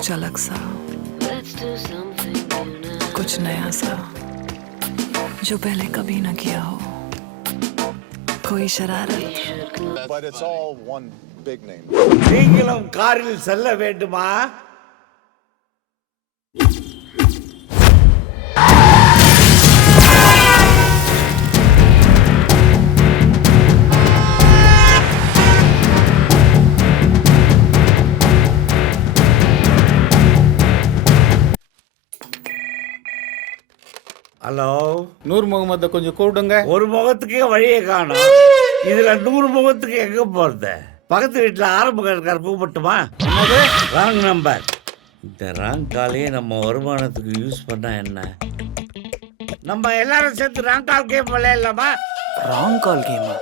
कुछ अलग सा, कुछ नया सा, जो पहले कभी न किया हो, कोई शरारत। But it's all one big name. நீங்களும் காரில் செல்ல வேண்டுமா? ஹலோ, நூர் முகமது கொஞ்சம் கூப்பிடுங்க. ஒரு முகத்துக்கே வழியை காணும். இதுல 100 முகத்துக்கு எங்க போறது? பக்கத்து வீட்டுல ஆரம்ப இருக்கார் கூப்பிட்டுமா? Wrong number. இந்த ராங் காலையே நம்ம வருமானத்துக்கு யூஸ் பண்ணா என்ன? நம்ம எல்லாரும் சேர்த்து ராங் கால் கேம் விளையாடலாமா? ராங் கால் கேமா?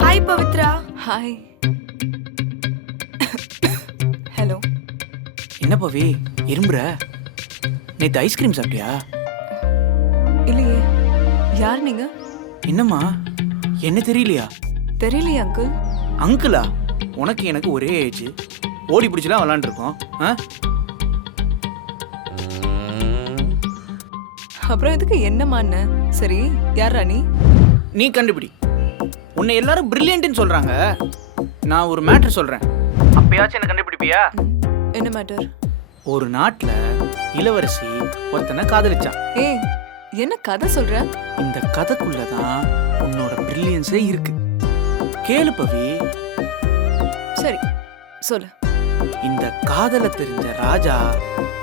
हाय पवित्रा. हाय. हेलो. என்ன பவி இரும்புற? நேத்து ஐஸ்கிரீம் சாப்பிட்டியா? இல்லையே. யார் நீங்க? என்னம்மா என்ன தெரியலையா? தெரியலையே அங்கிள். அங்கிளா? உனக்கு எனக்கு ஒரே ஏஜ். ஓடி பிடிச்சலாம் விளாண்டுருக்கோம். அப்புறம் எதுக்கு என்னமான்னு? சரி யாரா நீ? நீ கண்டுபிடி. உன்னை எல்லாரும் பிரில்லியன்ட்னு சொல்றாங்க. நான் ஒரு மேட்டர் சொல்றேன், அப்பயாச்சும் என்ன கண்டுபிடிப்பியா? என்ன மேட்டர்? ஒரு நாட்டுல இளவரசி ஒருத்தனை காதலிச்சான். ஏய் என்ன கதை சொல்ற? இந்த கதைக்குள்ளதான் உன்னோட பிரில்லியன்ஸே இருக்கு. கேளு பவி. சரி சொல்லு. இந்த காதலை தெரிஞ்ச ராஜா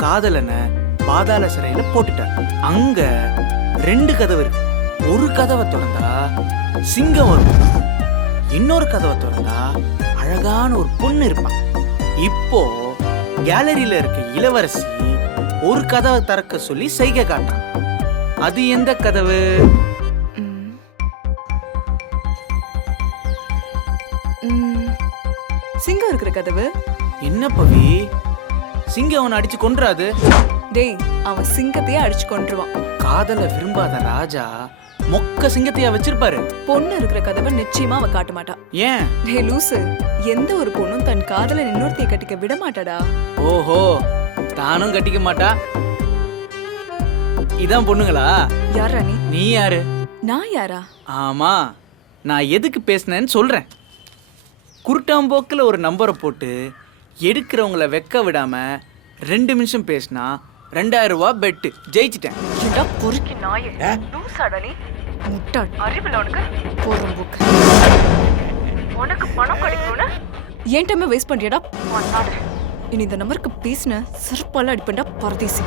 காதலனை பாதாள சிறையில போட்டுட்டார். அங்க 2 கதவு இருக்கு. ஒரு கதவை திறந்தா சிங்கம் வரும், இன்னொரு கதவை திறந்தா அழகான ஒரு பொண்ணு இருப்பான். இப்போ கேலரியில இருக்க இளவரசி ஒரு கதவை திறக்க சொல்லி செய்கை காட்டான். அது எந்த கதவு? சிங்கம் இருக்கிற கதவு. என்ன பவி, சிங்கம் அவனை அடிச்சு கொன்றாது. டேய் அவன் சிங்கத்தையே அடிச்சு கொன்றுவான். காதலை விரும்பாத ராஜா மொக்க சிங்கத்தையா வச்சிருப்பாரு. பொண்ணு இருக்கிற கதவை நிச்சயமா அவ காட்ட மாட்டா. ஏன்? டே லூசு, எந்த ஒரு பொண்ணும் தன் காதலை இன்னொருத்தைய கட்டிக்க விட மாட்டாடா. ஓஹோ, தானும் கட்டிக்க மாட்டா. இதான் பொண்ணுங்களா? யாரா நீ? நீ யாரு? நான் யாரா? ஆமா, நான் எதுக்கு பேசினேன்னு சொல்றேன். குருட்டாம்போக்கில் ஒரு நம்பரை போட்டு எடுக்கிறவங்கள வெக்க விடாம 2 நிமிஷம் பேசினா 2000 ரூபாய் பெட்டு. ஜெயிச்சிட்டேன். ஏண்டா பொறுக்கி நாயே, லூசாடா நீ, முட்டாள். அறிவில்ல உனக்கு? போறோம் புக். உனக்கு பணம் கிடைக்கும்னு ஏன் டைம் வேஸ்ட் பண்றியடா? இனி இந்த நம்பருக்கு பேசின செருப்பால அடிப்பேன்டா பரதேசி.